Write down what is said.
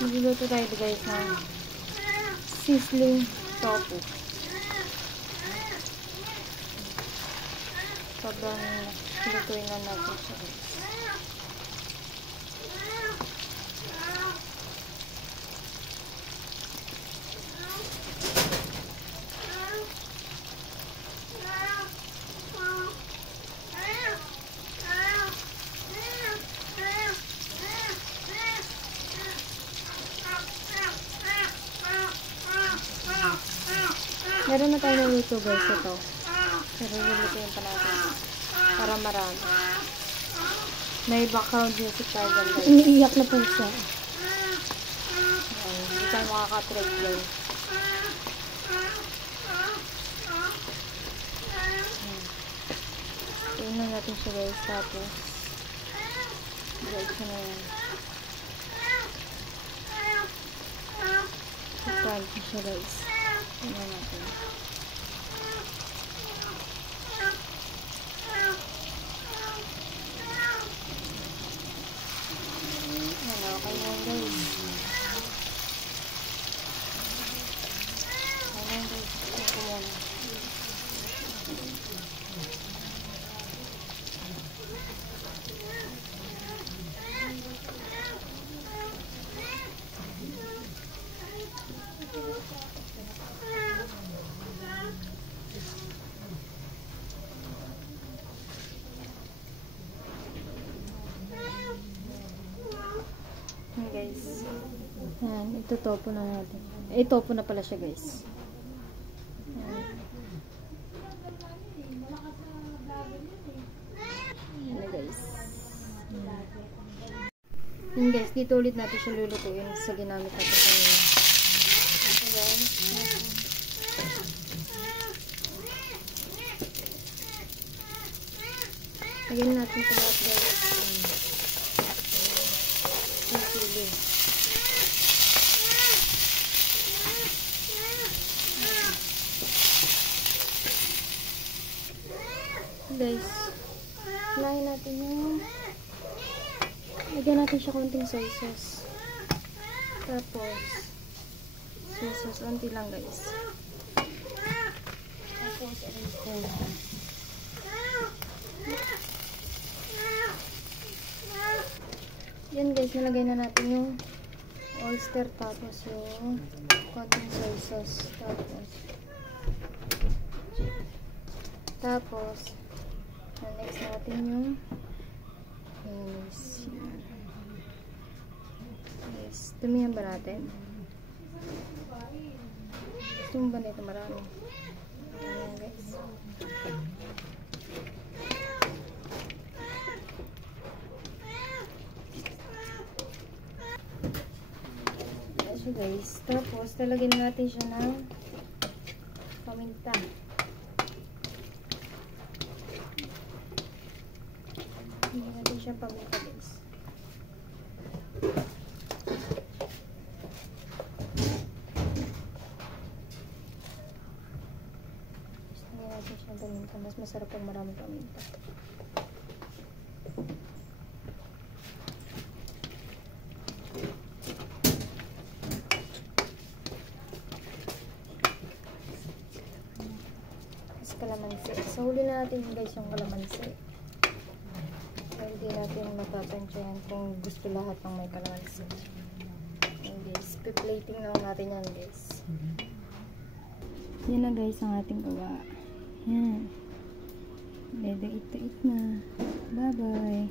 Magluluto tayo guys ng sizzling tofu. Sobrang lutuin na natin siya guys. Meron na tayo naluto guys ito. Pero lulutuin pa natin para marami. May background music tayo guys. Umiiyak na po siya. Hindi tayo makaka-trade guys. Tuyin na natin siya guys. Tapos guys na yan. Pagkain ko siya guys. Tingnan natin. Ano, okay na guys. Ayan guys. Ito muna. Guys. Ayan, ito topo na natin. Topo na pala siya guys. Ayan guys. Ayan guys, dito ulit natin siya lulutuin sa ginamit natin kanina. Ayan. Lagyan natin ito lahat guys. Guys, lahin natin yung lagyan natin siya konting soy sauce. Tapos soy sauce onti lang guys. Tapos yan guys, nalagay na natin yung oyster, tapos yung konting soy sauce, tapos next natin yung yes, tumihan ba natin? Gusto mo ba nito marami? Ayan guys. So guys, tapos talagyan natin siya ng paminta. Hindi natin siya paminta guys. Hindi natin siya paminta. Mas masarap pag maraming paminta. Kalamansi. So, huli na natin guys yung kalamansi. So, hindi natin matatansyahan kung gusto lahat ng may kalamansi. And guys, piplating lang natin yan guys. Yan na guys ang ating gawa. Yan. Ready to eat na. Bye bye.